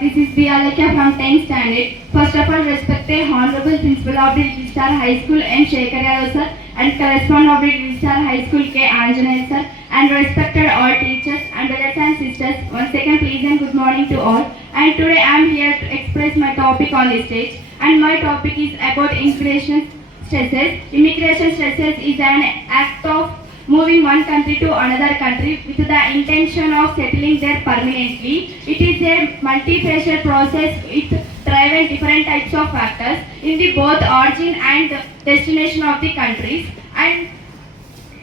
This is Bialakya from 10th standard. First of all, respected Honorable Principal of the Little Star High School M. Shekhar sir and correspondent of the Little Star High School K. Anjanay sir and respected all teachers and brothers and sisters. Once again, please and good morning to all. And today I am here to express my topic on the stage. And my topic is about immigration stresses. Immigration stresses is an act of moving one country to another country with the intention of settling there permanently. It is a multifaceted process with driven different types of factors in the both origin and destination of the countries, and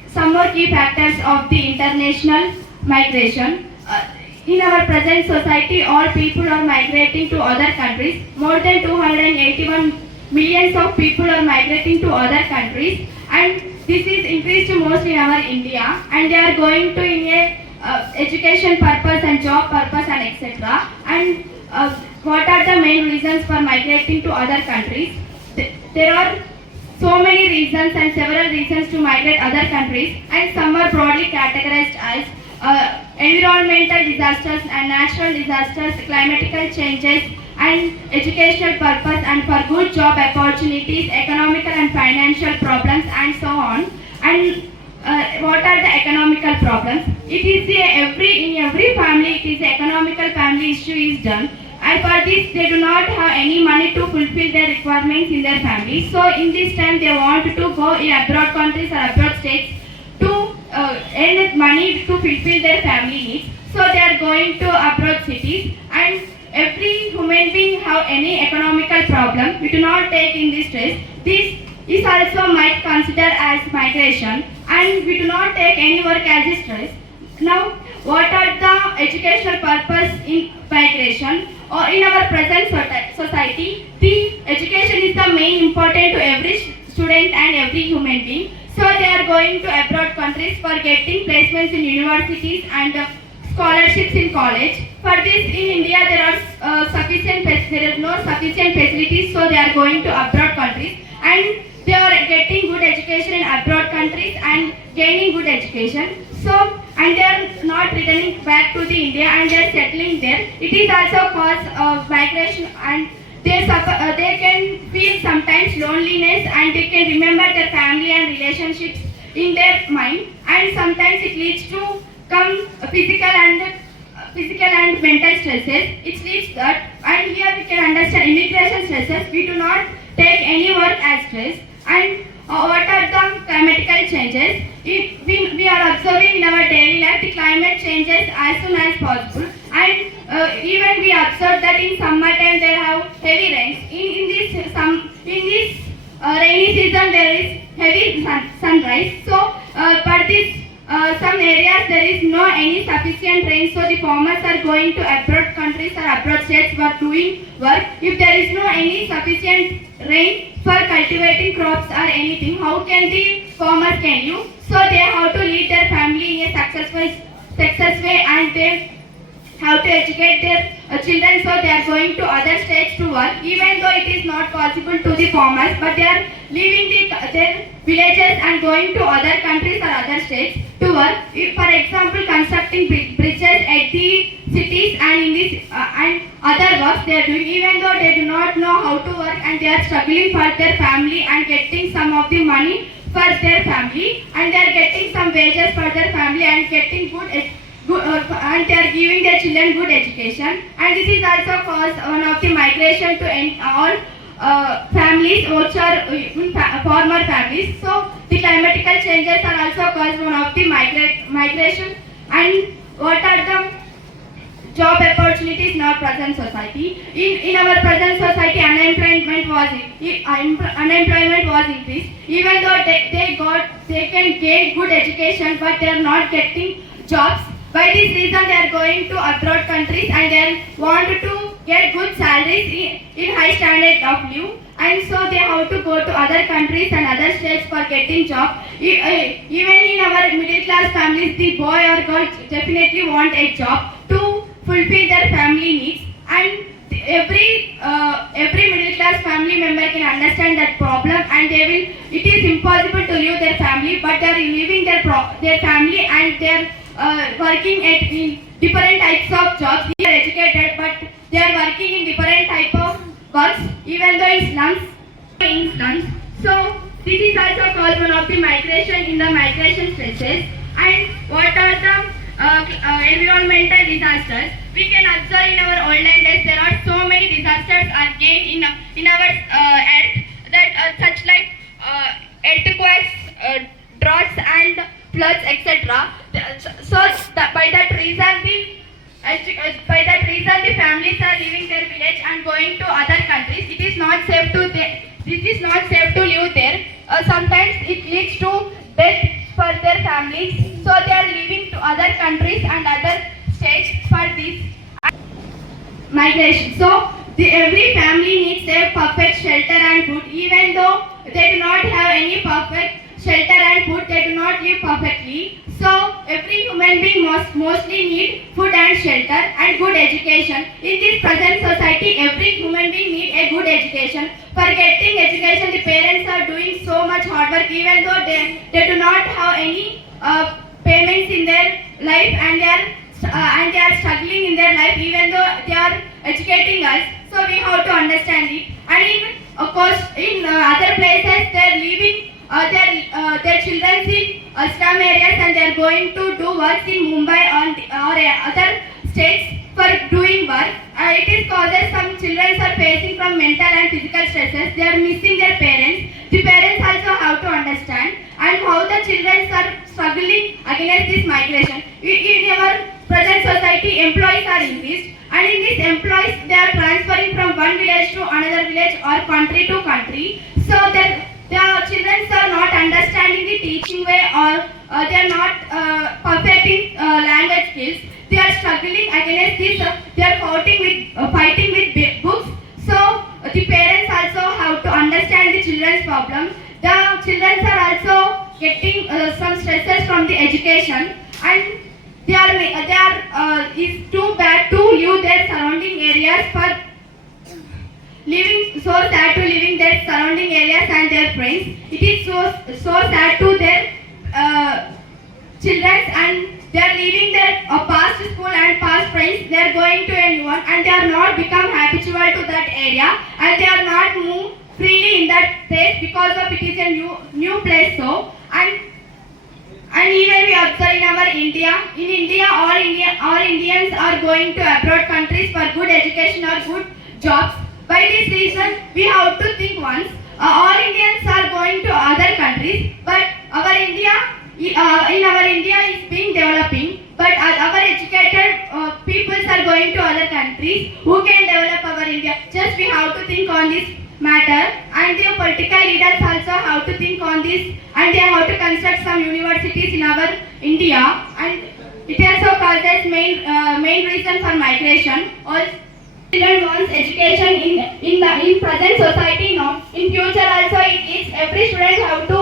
some more key factors of the international migration. In our present society, all people are migrating to other countries. More than 281 millions of people are migrating to other countries, and this is increased mostly in our India, and they are going to in a education purpose and job purpose and etc. And what are the main reasons for migrating to other countries? There are so many reasons and several reasons to migrate other countries, and some are broadly categorized as environmental disasters and natural disasters, climatical changes, and educational purpose, and for good job opportunities, economical and financial problems, and so on. And what are the economical problems? It is in every family, it is economical family issue is done, and for this they do not have any money to fulfill their requirements in their family. So in this time they want to go in abroad countries or abroad states to earn money to fulfill their family needs. So they are going to abroad cities, and every human being have any economical problem. We do not take in this stress. This is also might consider as migration, and we do not take any work as a stress. Now, what are the educational purpose in migration? Or in our present society, the education is the main important to every student and every human being. So they are going to abroad countries for getting placements in universities and scholarships in college. For this, in India there is no sufficient facilities, so they are going to abroad countries, and they are getting good education in abroad countries and gaining good education. So, and they are not returning back to the India, and they are settling there. It is also cause of migration, and they can feel sometimes loneliness, and they can remember their family and relationships in their mind, and sometimes it leads to come physical and mental stresses. It leads that, and here we can understand immigration stresses. We do not take any work as stress. And what are the climatical changes? We are observing in our daily life the climate changes as soon as possible, and even we observe that in summertime there have heavy rains. In this rainy season there is heavy sunrise. So for this some areas there is no any sufficient rain, so the farmers are going to abroad countries or abroad states for doing work. If there is no any sufficient rain for cultivating crops or anything, how can the farmers can you? So they have to lead their family in a success way, and they have to educate their children, so they are going to other states to work, even though it is not possible to the farmers, but they are leaving their villages and going to other countries or other states to work. For example, constructing bridges at the cities and in this and other works they are doing, even though they do not know how to work, and they are struggling for their family and getting some of the money for their family, and they are getting some wages for their family and getting and they are giving their children good education. And this is also caused one of the migration to end all families which are former families. So the climatical changes are also caused one of the migration. And what are the job opportunities in our present society? In our present society, unemployment was increased. Even though they can gain good education, but they are not getting jobs. By this reason, they are going to abroad countries, and they want to get good salaries in high standard of living, and so they have to go to other countries and other states for getting job. Even in our middle class families, the boy or girl definitely want a job to fulfill their family needs, and every middle class family member can understand that problem, and it is impossible to leave their family, but they are leaving their family, and they are working in different types of jobs. They are educated, but they are working works even though in slums. So this is also called one of the migration in the migration stresses. And what are the environmental disasters? We can observe in our olden days there are so many disasters again in our earth that such like earthquakes, droughts and floods, etc. So by that reason the families are leaving their village and going to other countries. It is not safe to live there. Sometimes it leads to death for their families. So they are leaving to other countries and other states for this migration. So every family needs a perfect shelter and food. Even though they do not have any perfect shelter and food, they do not live perfectly. So every human being mostly need food and shelter and good education. In this present society, every human being need a good education. For getting education, the parents are doing so much hard work, even though they do not have any payments in their life, and they are struggling in their life, even though they are educating us. So we have to understand it. And of course, in other places, they are leaving their children in slum areas, and they are going to do work in Mumbai or other states for doing work. It is causes some children are facing from mental and physical stresses. They are missing their parents. The parents also have to understand and how the children are struggling against this migration. In our present society, employees are increased, and in these employees they are transferring from one village to another village or country to country. So that the children are not understanding the teaching way, or they are not perfecting language skills. They are struggling against this. They are fighting with books. So the parents also have to understand the children's problem. The children are also getting some stresses from the education, and it's too bad to leave their surrounding areas for living, so sad to living their surrounding areas and their friends. It is so sad to their children, and they are leaving their past school and past friends. They are going to a new one, and they are not become habitual to that area, and they are not move freely in that place because of it is a new place. So and even we observe in our India, all Indians are going to abroad countries for good education or good jobs. By this reason, we have to think once. All Indians are going to other countries, but our India is being developing. But our educated peoples are going to other countries. Who can develop our India? Just we have to think on this matter, and the political leaders also have to think on this, and they have to construct some universities in our India. And it also causes main reason for migration. Also, children wants education in present society now. In future also, every student have to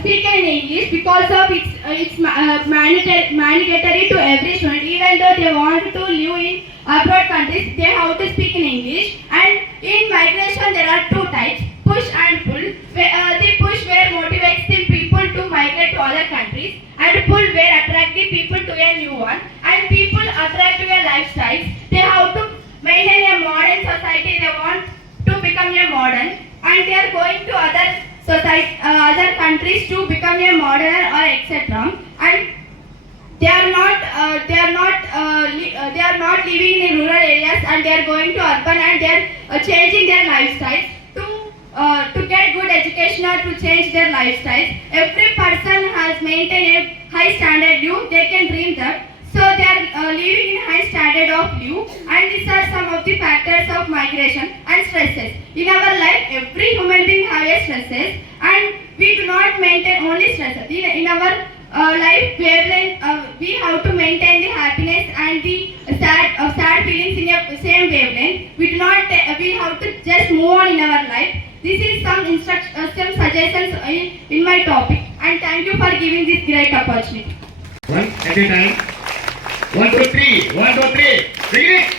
speak in English, because of it's mandatory to every student. Even though they want to live in abroad countries, they have to speak in English. And in migration, there are two types: push and pull. The push where motivates the people to migrate to other countries, and pull where attract the people to a new one. And people attract to a lifestyles. They have to maintain a modern society. They want to become a modern, and they are going to other countries to become a modern or etc. And they are not living in rural areas, and they are going to urban, and they are changing their lifestyles to get good education or to change their lifestyles. Every person has maintained a high standard view. They can dream that. So they are living in high standard of view, and these are some of the factors of migration and stresses. In our life, every human being has stresses, and we do not maintain only stresses. In our life wavelength, we have to maintain the happiness and the sad feelings in the same wavelength. We have to just move on in our life. This is some suggestions in my topic, and thank you for giving this great opportunity. One at a time. 1, 2, 3. 1, 2, 3. Begin.